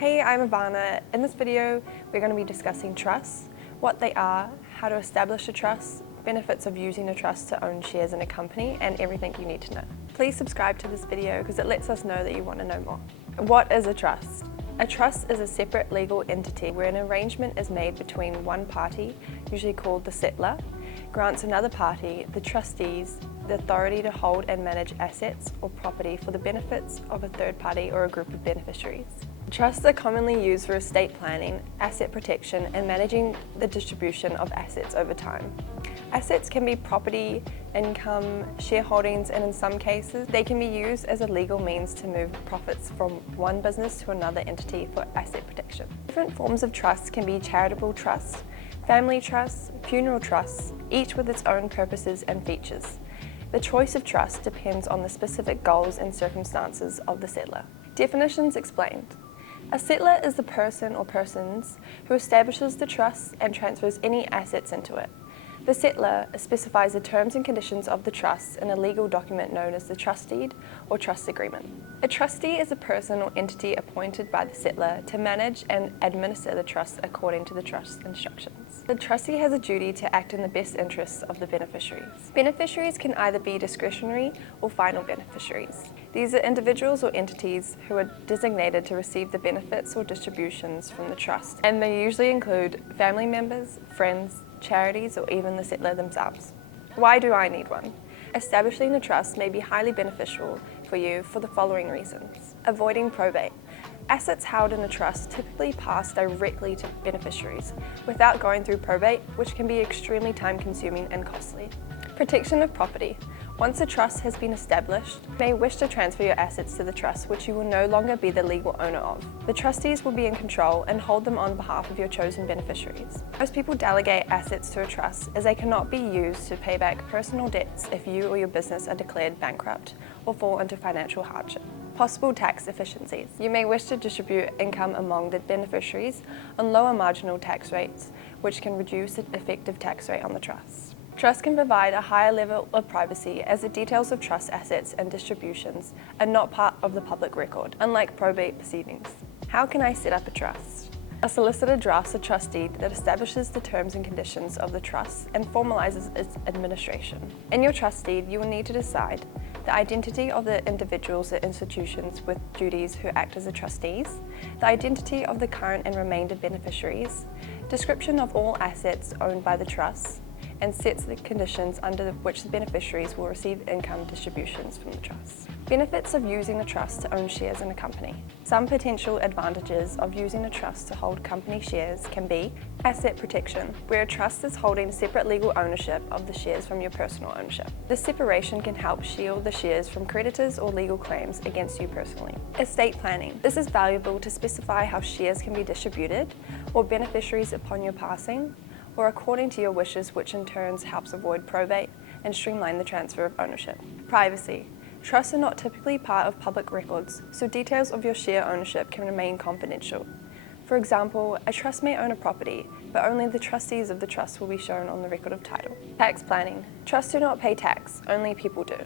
Hey, I'm Ivana. In this video, we're going to be discussing trusts, what they are, how to establish a trust, benefits of using a trust to own shares in a company, and everything you need to know. Please subscribe to this video because it lets us know that you want to know more. What is a trust? A trust is a separate legal entity where an arrangement is made between one party, usually called the settlor, grants another party, the trustees, the authority to hold and manage assets or property for the benefits of a third party or a group of beneficiaries. Trusts are commonly used for estate planning, asset protection, and managing the distribution of assets over time. Assets can be property, income, shareholdings, and in some cases, they can be used as a legal means to move profits from one business to another entity for asset protection. Different forms of trusts can be charitable trusts, family trusts, funeral trusts, each with its own purposes and features. The choice of trust depends on the specific goals and circumstances of the settlor. Definitions explained. A settlor is the person or persons who establishes the trust and transfers any assets into it. The settlor specifies the terms and conditions of the trust in a legal document known as the trust deed or trust agreement. A trustee is a person or entity appointed by the settlor to manage and administer the trust according to the trust instructions. The trustee has a duty to act in the best interests of the beneficiaries. Beneficiaries can either be discretionary or final beneficiaries. These are individuals or entities who are designated to receive the benefits or distributions from the trust, and they usually include family members, friends, charities, or even the settlor themselves. Why do I need one? Establishing a trust may be highly beneficial for you for the following reasons. Avoiding probate. Assets held in a trust typically pass directly to beneficiaries without going through probate, which can be extremely time-consuming and costly. Protection of property. Once a trust has been established, you may wish to transfer your assets to the trust, which you will no longer be the legal owner of. The trustees will be in control and hold them on behalf of your chosen beneficiaries. Most people delegate assets to a trust as they cannot be used to pay back personal debts if you or your business are declared bankrupt or fall into financial hardship. Possible tax efficiencies. You may wish to distribute income among the beneficiaries on lower marginal tax rates, which can reduce the effective tax rate on the trust. Trust can provide a higher level of privacy as the details of trust assets and distributions are not part of the public record, unlike probate proceedings. How can I set up a trust? A solicitor drafts a trust deed that establishes the terms and conditions of the trust and formalizes its administration. In your trust deed, you will need to decide the identity of the individuals or institutions with duties who act as the trustees, the identity of the current and remainder beneficiaries, description of all assets owned by the trust, and sets the conditions under which the beneficiaries will receive income distributions from the trust. Benefits of using a trust to own shares in a company. Some potential advantages of using a trust to hold company shares can be asset protection, where a trust is holding separate legal ownership of the shares from your personal ownership. This separation can help shield the shares from creditors or legal claims against you personally. Estate planning. This is valuable to specify how shares can be distributed or beneficiaries upon your passing, or according to your wishes, which in turn helps avoid probate and streamline the transfer of ownership. Privacy. Trusts are not typically part of public records, so details of your share ownership can remain confidential. For example, a trust may own a property, but only the trustees of the trust will be shown on the record of title. Tax planning. Trusts do not pay tax, only people do.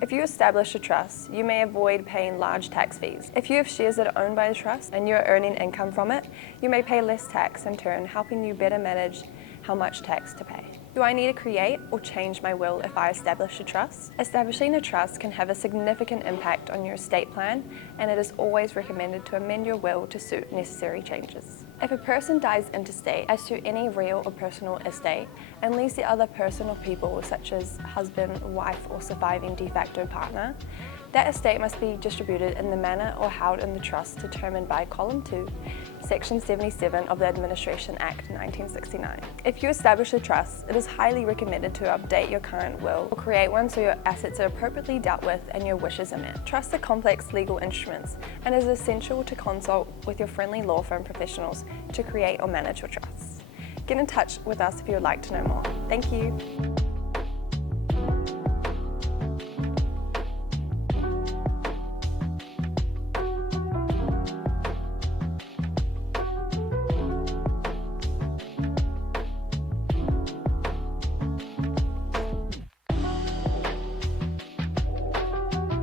If you establish a trust, you may avoid paying large tax fees. If you have shares that are owned by the trust and you're earning income from it, you may pay less tax, in turn helping you better manage how much tax to pay. Do I need to create or change my will if I establish a trust? Establishing a trust can have a significant impact on your estate plan, and it is always recommended to amend your will to suit necessary changes. If a person dies intestate as to any real or personal estate and leaves the other person or people, such as husband, wife, or surviving de facto partner, that estate must be distributed in the manner or held in the trust determined by Column 2, Section 77 of the Administration Act 1969. If you establish a trust, it is highly recommended to update your current will or create one so your assets are appropriately dealt with and your wishes are met. Trusts are complex legal instruments, and it is essential to consult with your friendly law firm professionals to create or manage your trusts. Get in touch with us if you would like to know more. Thank you.